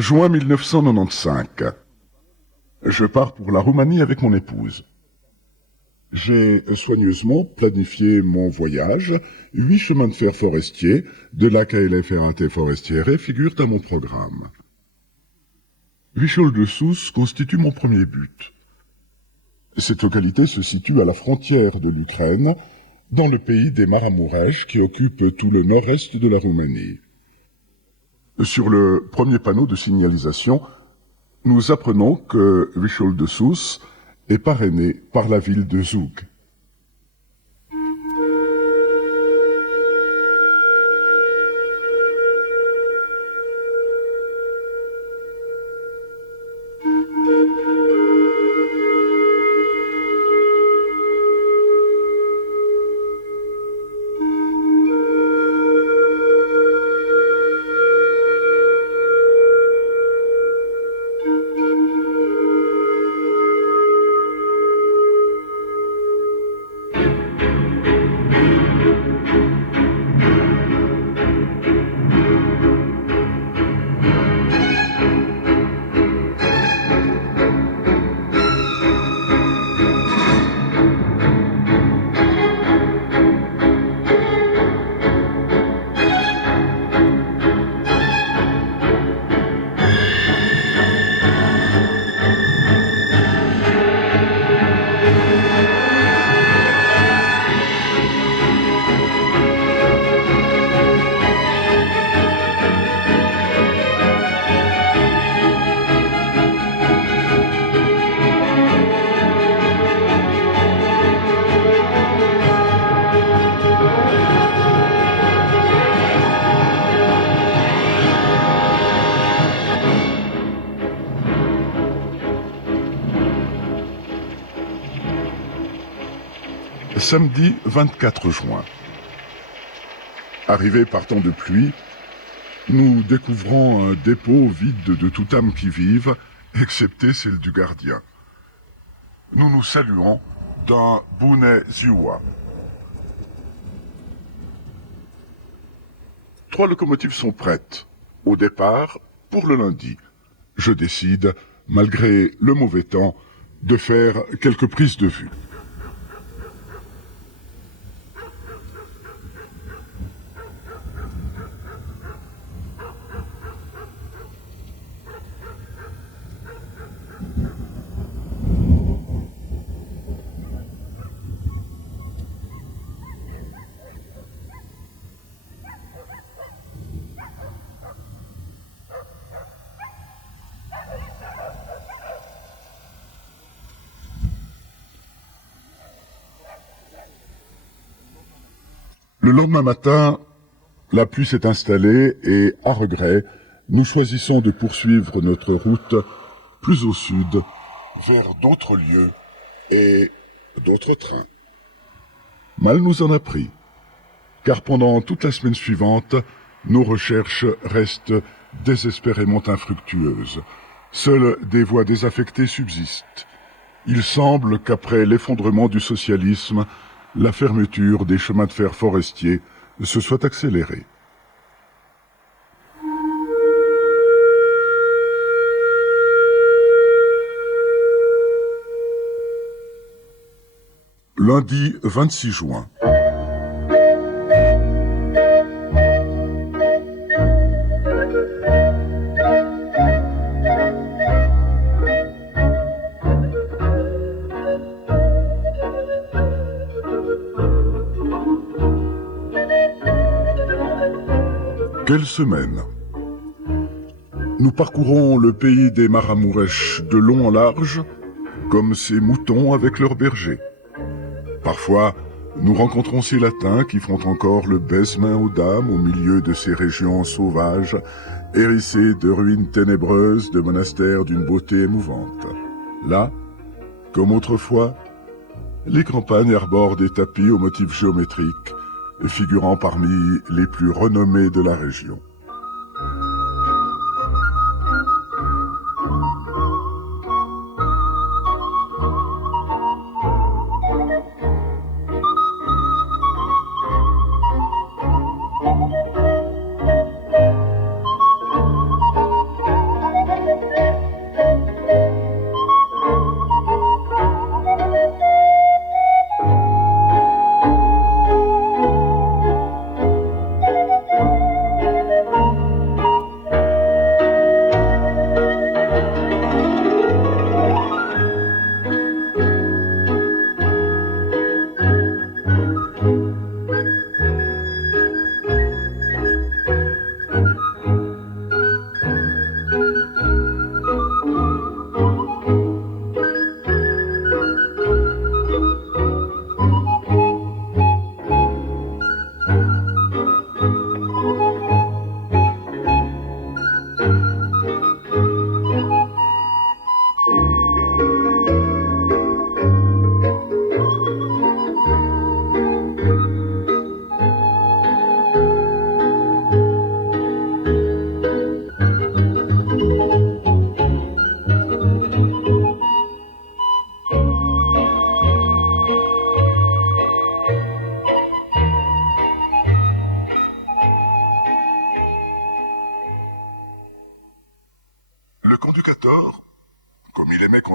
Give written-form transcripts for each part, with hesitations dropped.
Juin 1995. Je pars pour la Roumanie avec mon épouse. J'ai soigneusement planifié mon voyage. 8 chemins de fer forestiers de la KLF RAT Forestière figurent à mon programme. Vichol-de-Sousse constitue mon premier but. Cette localité se situe à la frontière de l'Ukraine, dans le pays des Maramuresh qui occupe tout le nord-est de la Roumanie. Sur le premier panneau de signalisation, nous apprenons que Vichol-de-Sousse est parrainé par la ville de Zug. Samedi 24 juin. Arrivés par temps de pluie, nous découvrons un dépôt vide de toute âme qui vive, excepté celle du gardien. Nous nous saluons d'un Bune Ziwa. 3 locomotives sont prêtes. Au départ, pour le lundi. Je décide, malgré le mauvais temps, de faire quelques prises de vue. Le lendemain matin, la pluie s'est installée et, à regret, nous choisissons de poursuivre notre route plus au sud, vers d'autres lieux et d'autres trains. Mal nous en a pris, car pendant toute la semaine suivante, nos recherches restent désespérément infructueuses. Seules des voies désaffectées subsistent. Il semble qu'après l'effondrement du socialisme, la fermeture des chemins de fer forestiers se soit accélérée. Lundi 26 juin. Quelle semaine! Nous parcourons le pays des Maramuresh de long en large, comme ces moutons avec leurs bergers. Parfois, nous rencontrons ces latins qui font encore le baise-main aux dames au milieu de ces régions sauvages, hérissées de ruines ténébreuses, de monastères d'une beauté émouvante. Là, comme autrefois, les campagnes arborent des tapis aux motifs géométriques, figurant parmi les plus renommés de la région.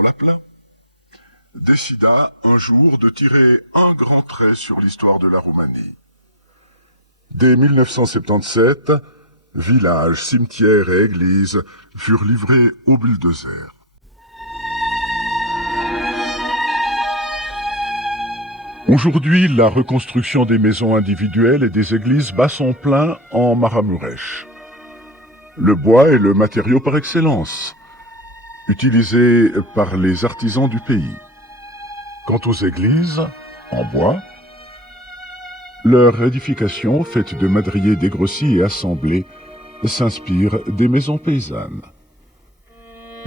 Lapin, décida un jour de tirer un grand trait sur l'histoire de la Roumanie. Dès 1977, villages, cimetières et églises furent livrés au bulldozer. Aujourd'hui, la reconstruction des maisons individuelles et des églises bat son plein en Maramuresh. Le bois est le matériau par excellence, utilisé par les artisans du pays. Quant aux églises, en bois, leur édification, faite de madriers dégrossis et assemblés, s'inspire des maisons paysannes.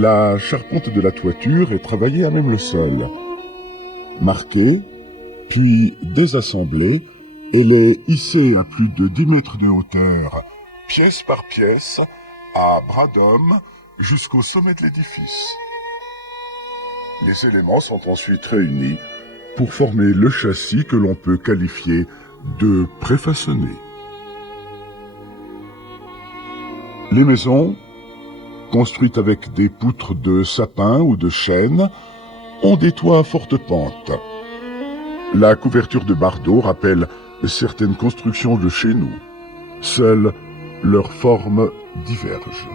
La charpente de la toiture est travaillée à même le sol. Marquée, puis désassemblée, elle est hissée à plus de 10 mètres de hauteur, pièce par pièce, à bras d'homme, jusqu'au sommet de l'édifice. Les éléments sont ensuite réunis pour former le châssis que l'on peut qualifier de préfaçonné. Les maisons, construites avec des poutres de sapin ou de chêne, ont des toits à forte pente. La couverture de bardeaux rappelle certaines constructions de chez nous. Seules leurs formes divergent.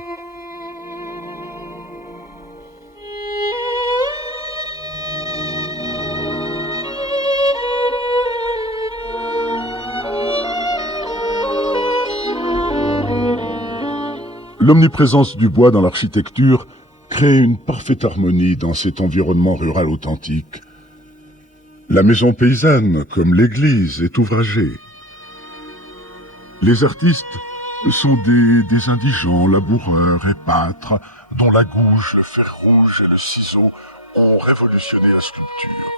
L'omniprésence du bois dans l'architecture crée une parfaite harmonie dans cet environnement rural authentique. La maison paysanne, comme l'église, est ouvragée. Les artistes sont des indigents, laboureurs et pâtres, dont la gouge, le fer rouge et le ciseau ont révolutionné la sculpture.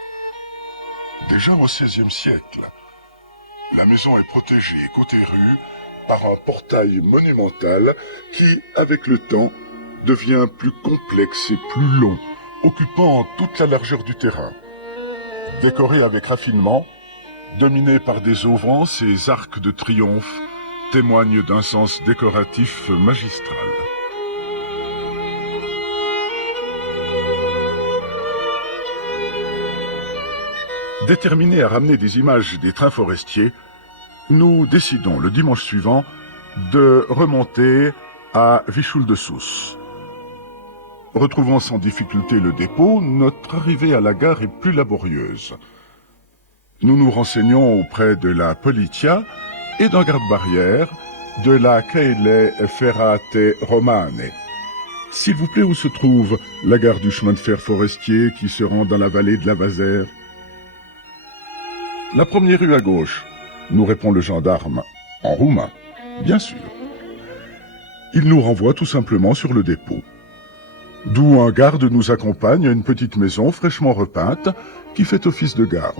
Déjà au XVIe siècle, la maison est protégée côté rue par un portail monumental qui, avec le temps, devient plus complexe et plus long, occupant toute la largeur du terrain. Décoré avec raffinement, dominé par des auvents, ces arcs de triomphe témoignent d'un sens décoratif magistral. Déterminés à ramener des images des trains forestiers, nous décidons le dimanche suivant de remonter à Vichoul-de-Sousse. Retrouvant sans difficulté le dépôt, notre arrivée à la gare est plus laborieuse. Nous nous renseignons auprès de la Politia et d'un garde-barrière de la Caile Ferrate Romane. S'il vous plaît, où se trouve la gare du chemin de fer forestier qui se rend dans la vallée de la Vazère? La première rue à gauche, nous répond le gendarme, en roumain, bien sûr. Il nous renvoie tout simplement sur le dépôt, d'où un garde nous accompagne à une petite maison fraîchement repeinte qui fait office de gare.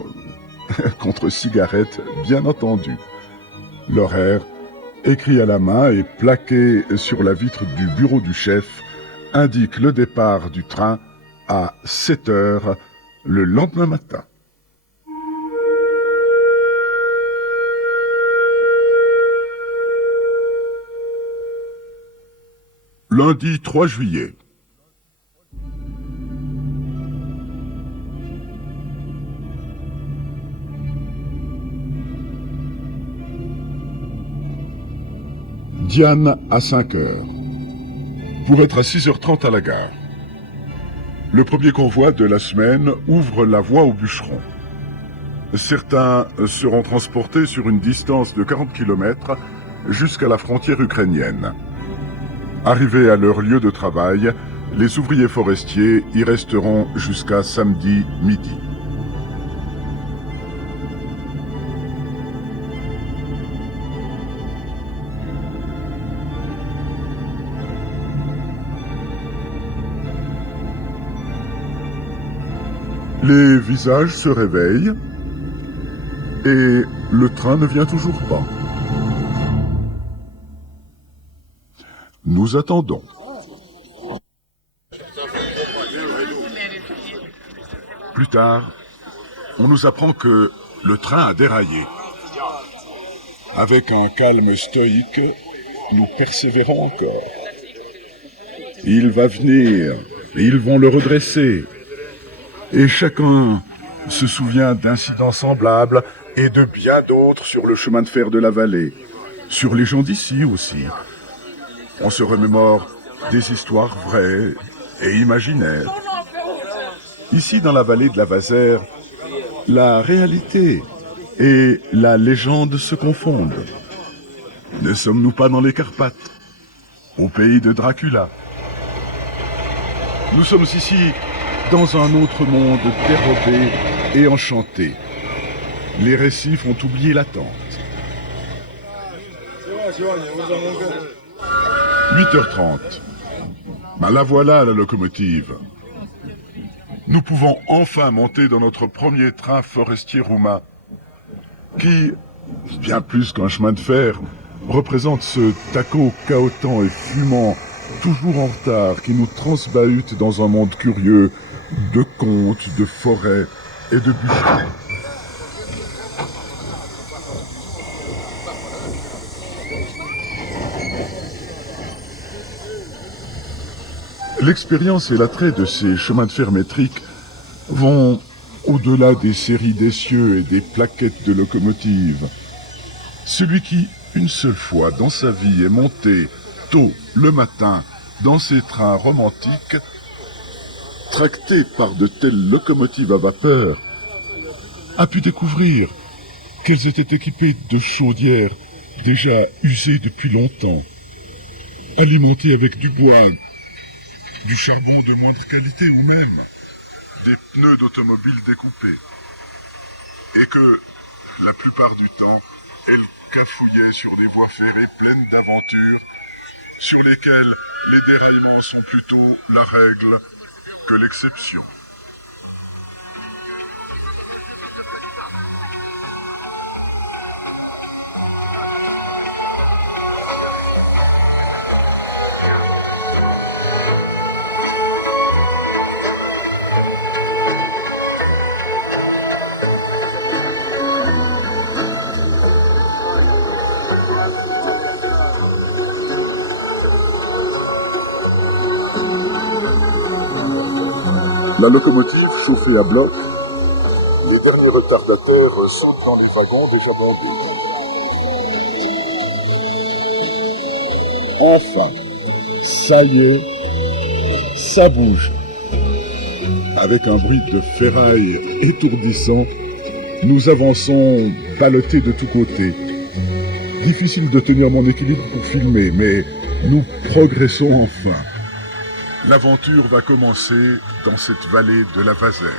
Contre cigarette, bien entendu. L'horaire, écrit à la main et plaqué sur la vitre du bureau du chef, indique le départ du train à 7 heures le lendemain matin. Lundi 3 juillet. Diane à 5 heures. Pour être à 6h30 à la gare. Le premier convoi de la semaine ouvre la voie aux bûcherons. Certains seront transportés sur une distance de 40 km jusqu'à la frontière ukrainienne. Arrivés à leur lieu de travail, les ouvriers forestiers y resteront jusqu'à samedi midi. Les visages se réveillent et le train ne vient toujours pas. Nous attendons. Plus tard, on nous apprend que le train a déraillé. Avec un calme stoïque, nous persévérons encore. Il va venir, et ils vont le redresser. Et chacun se souvient d'incidents semblables et de bien d'autres sur le chemin de fer de la vallée, sur les gens d'ici aussi. On se remémore des histoires vraies et imaginaires. Ici, dans la vallée de la Vazère, la réalité et la légende se confondent. Ne sommes-nous pas dans les Carpates, au pays de Dracula? Nous sommes ici dans un autre monde dérobé et enchanté. Les récits font oublier l'attente. 8h30. La voilà, la locomotive. Nous pouvons enfin monter dans notre premier train forestier roumain, qui, bien plus qu'un chemin de fer, représente ce taco cahotant et fumant, toujours en retard, qui nous transbahute dans un monde curieux de contes, de forêts et de bûcherons. L'expérience et l'attrait de ces chemins de fer métriques vont au-delà des séries d'essieux et des plaquettes de locomotives. Celui qui, une seule fois dans sa vie, est monté tôt le matin dans ces trains romantiques, tractés par de telles locomotives à vapeur, a pu découvrir qu'elles étaient équipées de chaudières déjà usées depuis longtemps, alimentées avec du bois, du charbon de moindre qualité ou même des pneus d'automobile découpés. Et que, la plupart du temps, elles cafouillaient sur des voies ferrées pleines d'aventures, sur lesquelles les déraillements sont plutôt la règle que l'exception. La locomotive chauffée à bloc, les derniers retardataires sautent dans les wagons déjà bondés. Enfin, ça y est, ça bouge. Avec un bruit de ferraille étourdissant, nous avançons ballottés de tous côtés. Difficile de tenir mon équilibre pour filmer, mais nous progressons enfin. L'aventure va commencer dans cette vallée de la Vazère.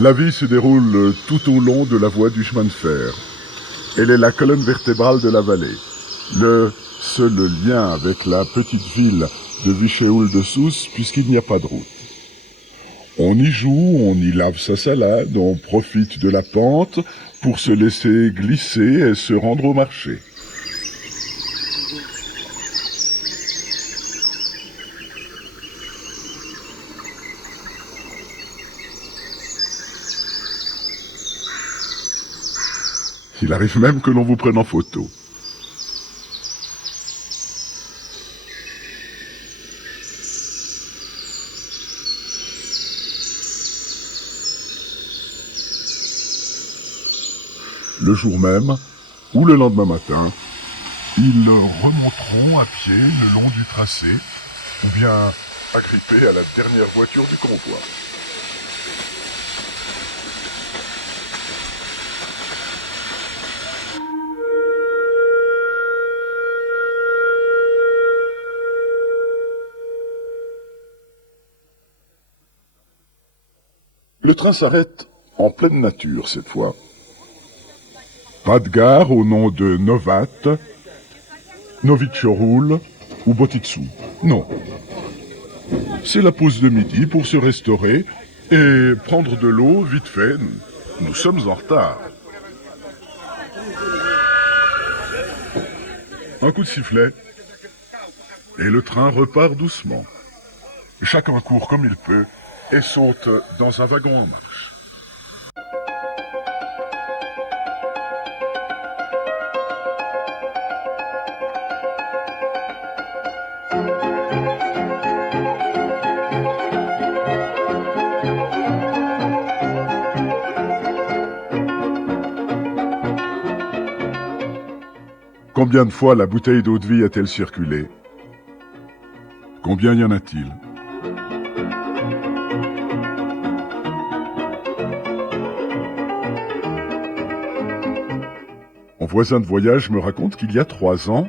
La vie se déroule tout au long de la voie du chemin de fer. Elle est la colonne vertébrale de la vallée, le seul lien avec la petite ville de Vichéoul-de-Sousse puisqu'il n'y a pas de route. On y joue, on y lave sa salade, on profite de la pente pour se laisser glisser et se rendre au marché. Il arrive même que l'on vous prenne en photo. le jour même ou le lendemain matin, ils remonteront à pied le long du tracé ou bien agrippés à la dernière voiture du convoi. Le train s'arrête en pleine nature cette fois. Pas de gare au nom de Novat, Novitchorul ou Botitsu. Non. C'est la pause de midi pour se restaurer et prendre de l'eau vite fait. Nous sommes en retard. Un coup de sifflet et le train repart doucement. Chacun court comme il peut et saute dans un wagon en marche. Combien de fois la bouteille d'eau de vie a-t-elle circulé? Combien y en a-t-il? Mon voisin de voyage me raconte qu'il y a 3 ans,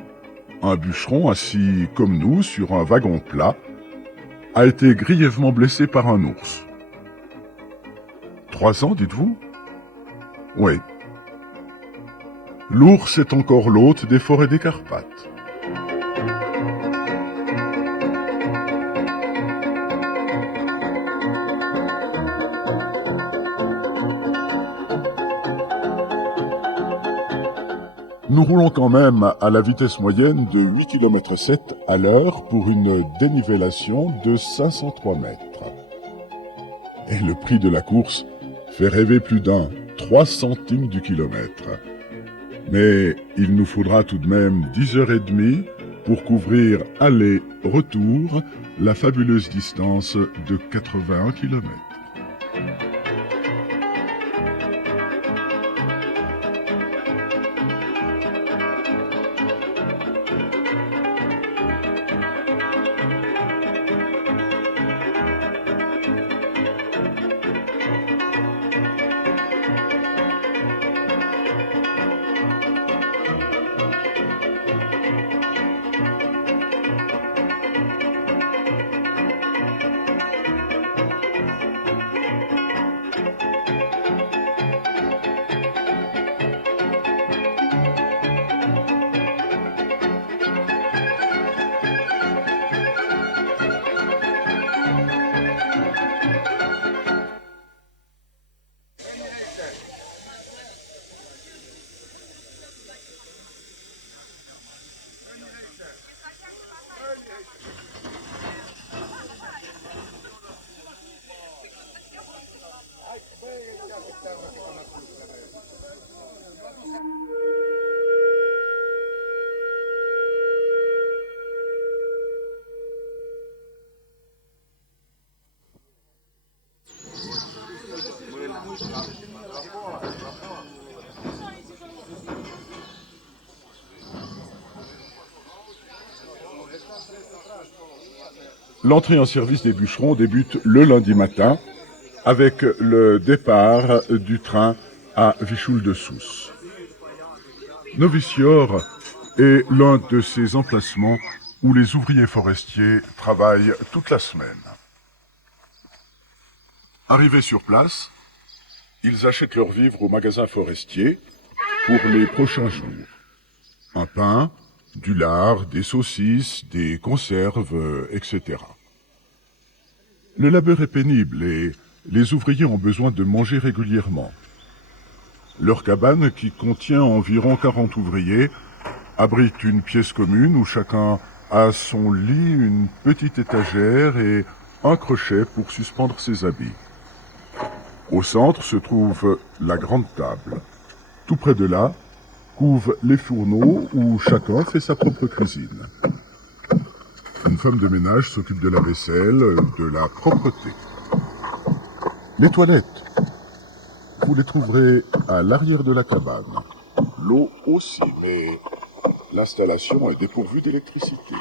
un bûcheron assis comme nous sur un wagon plat a été grièvement blessé par un ours. 3 ans, dites-vous? Oui. L'ours est encore l'hôte des forêts des Carpates. Nous roulons quand même à la vitesse moyenne de 8 km/h à l'heure pour une dénivellation de 503 mètres. Et le prix de la course fait rêver plus d'un, 3 centimes du kilomètre. Mais il nous faudra tout de même 10h30 pour couvrir aller-retour la fabuleuse distance de 81 km. L'entrée en service des bûcherons débute le lundi matin avec le départ du train à Vichoul-de-Sousse. Novicior est l'un de ces emplacements où les ouvriers forestiers travaillent toute la semaine. Arrivés sur place, ils achètent leurs vivres au magasin forestier pour les prochains jours. Un pain, du lard, des saucisses, des conserves, etc. Le labeur est pénible et les ouvriers ont besoin de manger régulièrement. Leur cabane, qui contient environ 40 ouvriers, abrite une pièce commune où chacun a son lit, une petite étagère et un crochet pour suspendre ses habits. Au centre se trouve la grande table. Tout près de là, couvent les fourneaux où chacun fait sa propre cuisine. Une femme de ménage s'occupe de la vaisselle, de la propreté. Les toilettes, vous les trouverez à l'arrière de la cabane. aussi, mais l'installation est dépourvue d'électricité.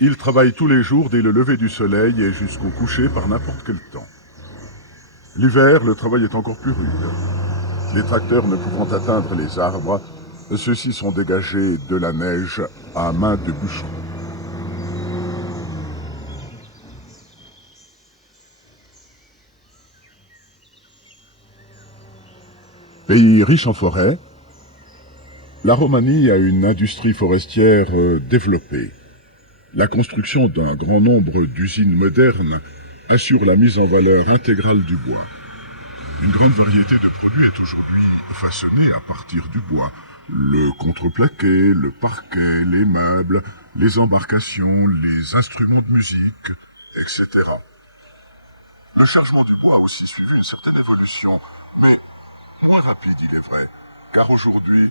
Ils travaillent tous les jours dès le lever du soleil et jusqu'au coucher par n'importe quel temps. L'hiver, le travail est encore plus rude. Les tracteurs ne pouvant atteindre les arbres, ceux-ci sont dégagés de la neige à main de bûcheron. Pays riche en forêts, la Roumanie a une industrie forestière développée. La construction d'un grand nombre d'usines modernes assure la mise en valeur intégrale du bois. Une grande variété de produits est aujourd'hui façonnée à partir du bois. Le contreplaqué, le parquet, les meubles, les embarcations, les instruments de musique, etc. Le chargement du bois a aussi suivi une certaine évolution, mais moins rapide il est vrai, car aujourd'hui,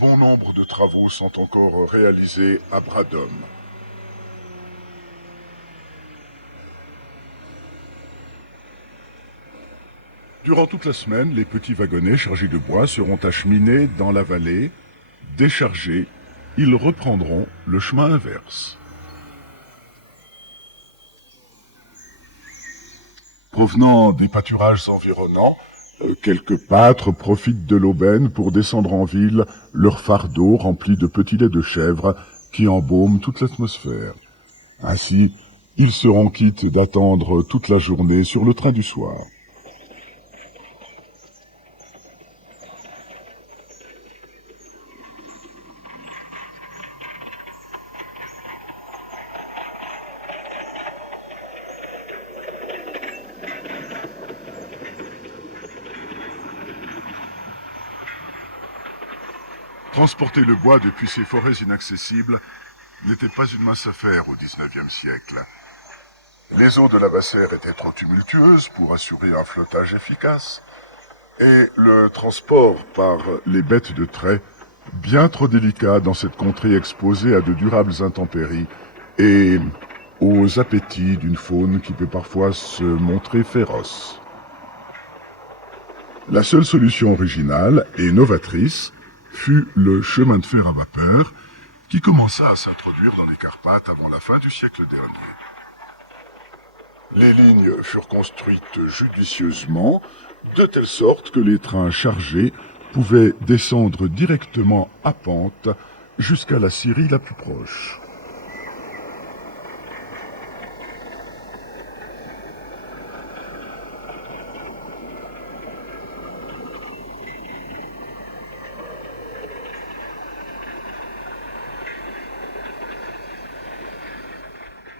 bon nombre de travaux sont encore réalisés à bras d'homme. Durant toute la semaine, les petits wagonnets chargés de bois seront acheminés dans la vallée. Déchargés, ils reprendront le chemin inverse. Provenant des pâturages environnants, quelques pâtres profitent de l'aubaine pour descendre en ville leur fardeau rempli de petits laits de chèvre qui embaument toute l'atmosphère. Ainsi, ils seront quittes d'attendre toute la journée sur le train du soir. Transporter le bois depuis ces forêts inaccessibles n'était pas une mince affaire au XIXe siècle. Les eaux de la Bassère étaient trop tumultueuses pour assurer un flottage efficace, et le transport par les bêtes de trait bien trop délicat dans cette contrée exposée à de durables intempéries et aux appétits d'une faune qui peut parfois se montrer féroce. La seule solution originale et novatrice fut le chemin de fer à vapeur qui commença à s'introduire dans les Carpates avant la fin du siècle dernier. Les lignes furent construites judicieusement, de telle sorte que les trains chargés pouvaient descendre directement à pente jusqu'à la scierie la plus proche.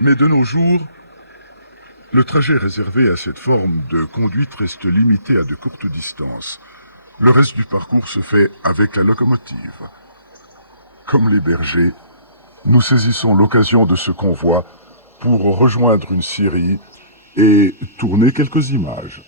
Mais de nos jours, le trajet réservé à cette forme de conduite reste limité à de courtes distances. Le reste du parcours se fait avec la locomotive. Comme les bergers, nous saisissons l'occasion de ce convoi pour rejoindre une scierie et tourner quelques images.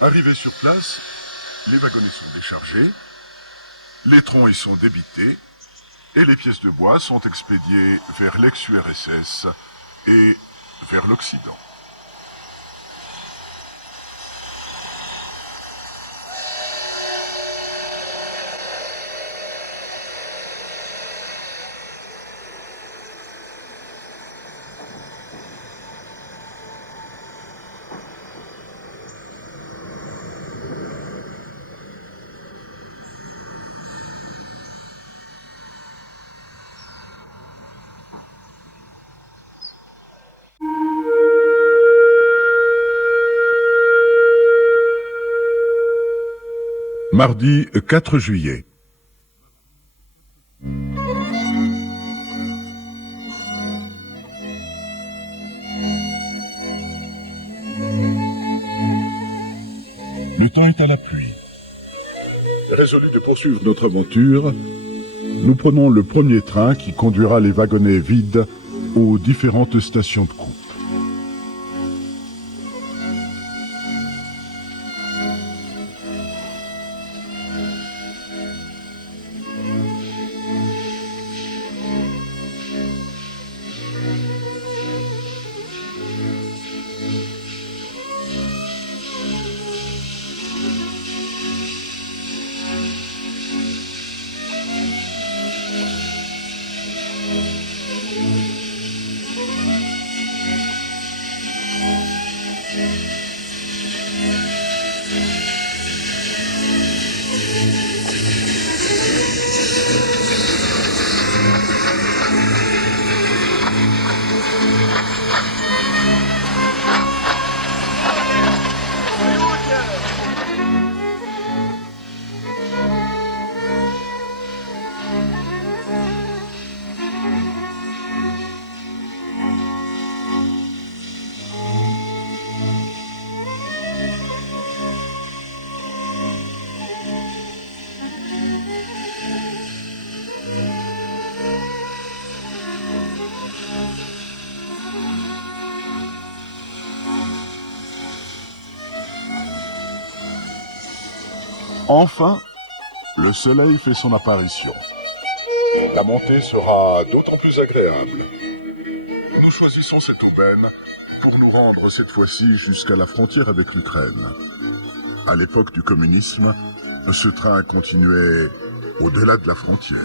Arrivés sur place, les wagonnets sont déchargés, les troncs y sont débités et les pièces de bois sont expédiées vers l'ex-URSS et vers l'Occident. Mardi 4 juillet. Le temps est à la pluie. Résolu de poursuivre notre aventure, nous prenons le premier train qui conduira les wagonnets vides aux différentes stations de coupe. Enfin, le soleil fait son apparition. La montée sera d'autant plus agréable. Nous choisissons cette aubaine pour nous rendre cette fois-ci jusqu'à la frontière avec l'Ukraine. À l'époque du communisme, ce train continuait au-delà de la frontière.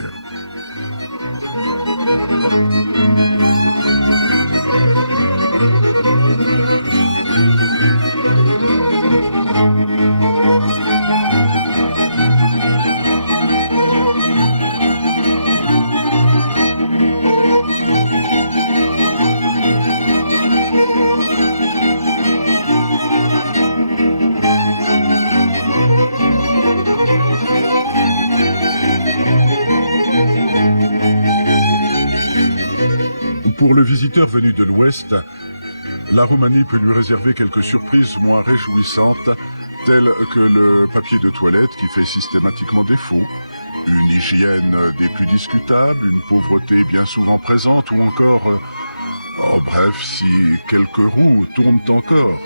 Pour le visiteur venu de l'Ouest, la Roumanie peut lui réserver quelques surprises moins réjouissantes, telles que le papier de toilette qui fait systématiquement défaut, une hygiène des plus discutables, une pauvreté bien souvent présente, ou encore, bref, si quelques roues tournent encore.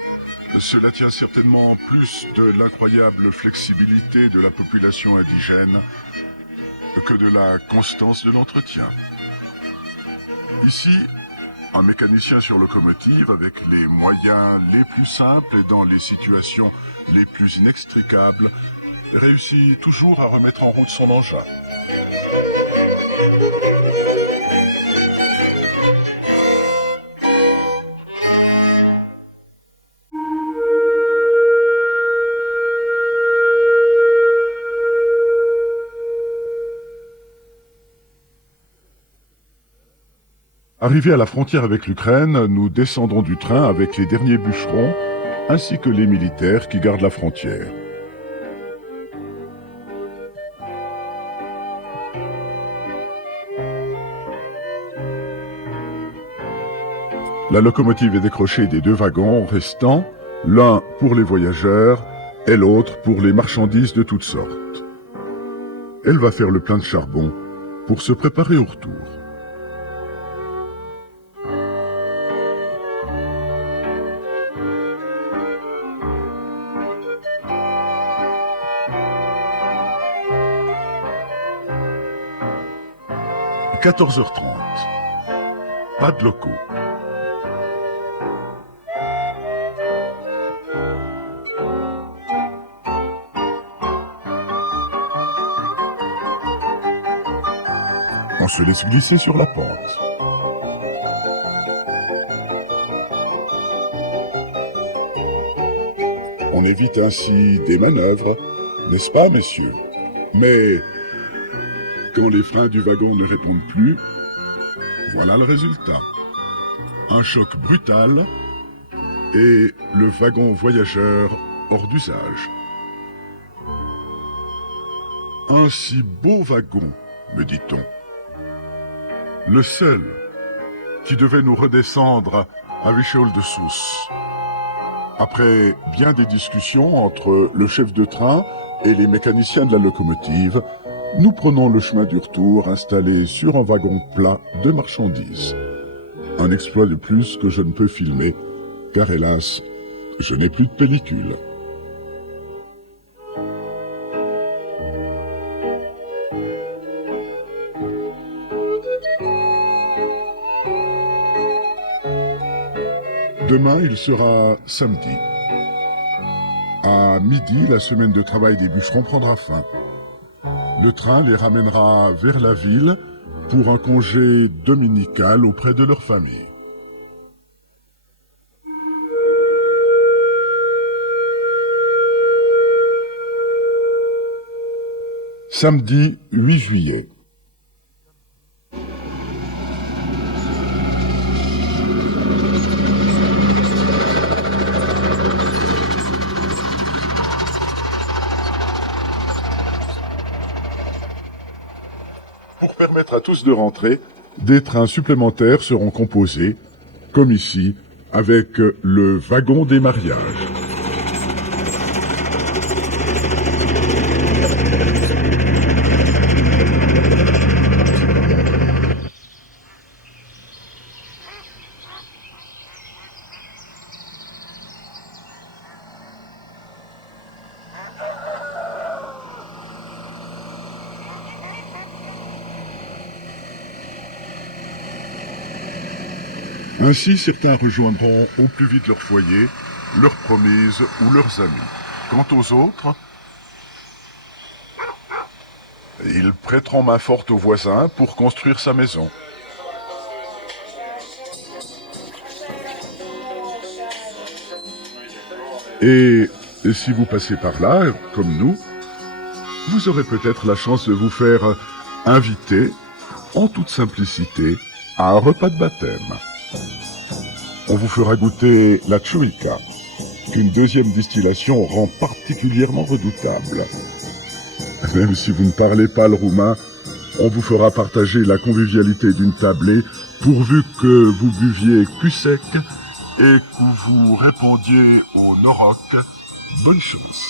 Cela tient certainement plus de l'incroyable flexibilité de la population indigène que de la constance de l'entretien. Ici, un mécanicien sur locomotive, avec les moyens les plus simples et dans les situations les plus inextricables, réussit toujours à remettre en route son engin. Arrivés à la frontière avec l'Ukraine, nous descendons du train avec les derniers bûcherons, ainsi que les militaires qui gardent la frontière. La locomotive est décrochée des deux wagons restants, l'un pour les voyageurs et l'autre pour les marchandises de toutes sortes. Elle va faire le plein de charbon pour se préparer au retour. « 14h30. Pas de locaux. On se laisse glisser sur la pente. On évite ainsi des manœuvres, n'est-ce pas, messieurs? Mais quand les freins du wagon ne répondent plus, voilà le résultat. Un choc brutal et le wagon voyageur hors d'usage. Un si beau wagon, me dit-on. Le seul qui devait nous redescendre à Wischol-de-Soest. Après bien des discussions entre le chef de train et les mécaniciens de la locomotive, nous prenons le chemin du retour installé sur un wagon plat de marchandises. Un exploit de plus que je ne peux filmer, car hélas, je n'ai plus de pellicule. Demain, il sera samedi. À midi, la semaine de travail des bûcherons prendra fin. Le train les ramènera vers la ville pour un congé dominical auprès de leur famille. Samedi 8 juillet. Pour permettre à tous de rentrer, des trains supplémentaires seront composés, comme ici, avec le wagon des mariages. Ainsi, certains rejoindront au plus vite leur foyer, leurs promises ou leurs amis. Quant aux autres, ils prêteront main forte aux voisins pour construire sa maison. Et si vous passez par là, comme nous, vous aurez peut-être la chance de vous faire inviter, en toute simplicité, à un repas de baptême. On vous fera goûter la tchouïka, qu'une deuxième distillation rend particulièrement redoutable. Même si vous ne parlez pas le roumain, on vous fera partager la convivialité d'une tablée, pourvu que vous buviez cul sec et que vous répondiez au noroc, bonne chance.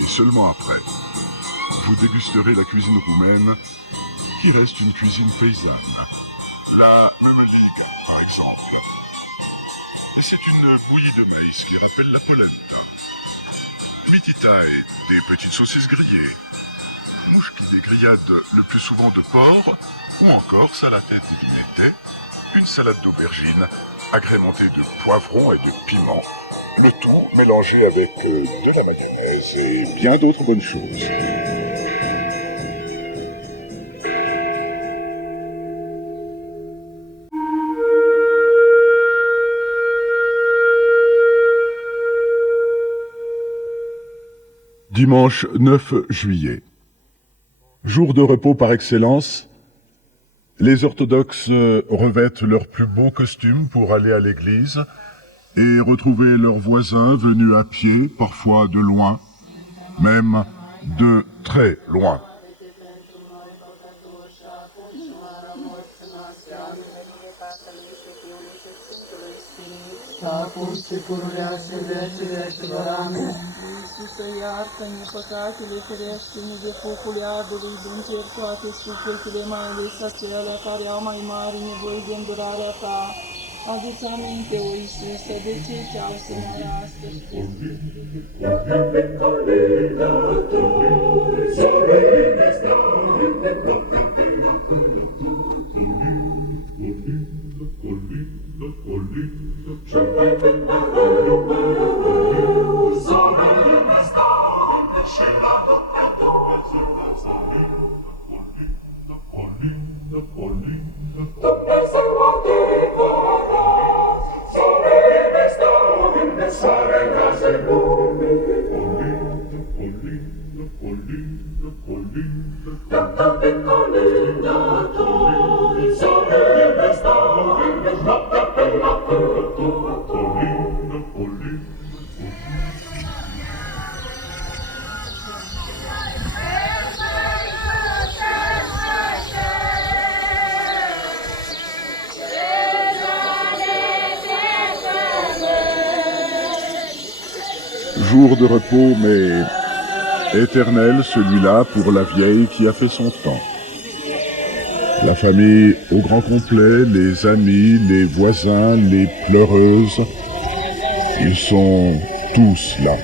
Et seulement après, vous dégusterez la cuisine roumaine, qui reste une cuisine paysanne. La memeliga, par exemple. Et c'est une bouillie de maïs qui rappelle la polenta. Mitita et des petites saucisses grillées. Mouchki des grillades le plus souvent de porc, ou encore salatette et du mété, une salade d'aubergine agrémentée de poivrons et de piments, le tout mélangé avec de la mayonnaise et bien d'autres bonnes choses. Dimanche 9 juillet. Jour de repos par excellence. Les orthodoxes revêtent leurs plus beaux costumes pour aller à l'église et retrouver leurs voisins venus à pied, parfois de loin, même de très loin. Iisuse, iartă-ne păcatele, ferește-ne de focul iadului, din cer toate sufletele, mai ales acelea care au mai mare nevoie de îndurarea ta. Adu-ți aminte, o Iisuse, de ce te-au să moară astăzi? Don't Jour de repos, mais éternel celui-là pour la vieille qui a fait son temps. La famille au grand complet, les amis, les voisins, les pleureuses, ils sont tous là.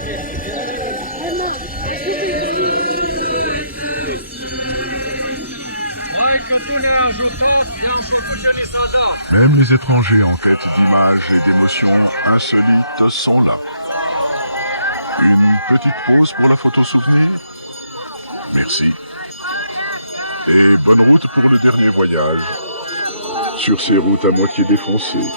Même les étrangers en quête d'images et d'émotions insolites sont là. Une petite pause pour la photo souvenir. Merci. Et bonne route pour le dernier voyage. Sur ces routes à moitié défoncées.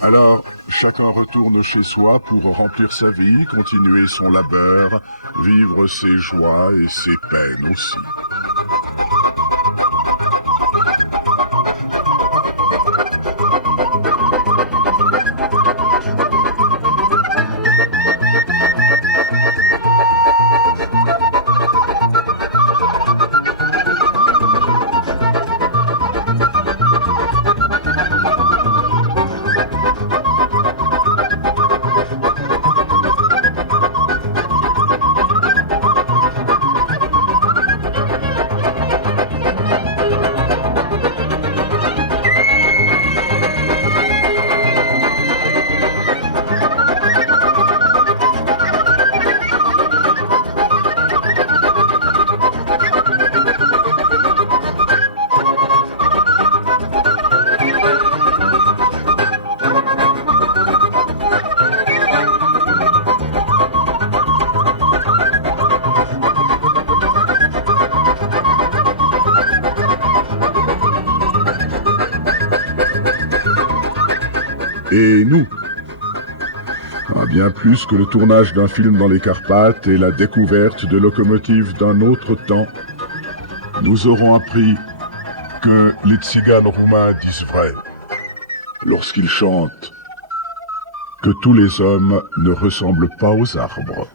Alors, chacun retourne chez soi pour remplir sa vie, continuer son labeur, vivre ses joies et ses peines aussi. Et nous, bien plus que le tournage d'un film dans les Carpates et la découverte de locomotives d'un autre temps, nous aurons appris que les tziganes roumains disent vrai lorsqu'ils chantent que tous les hommes ne ressemblent pas aux arbres.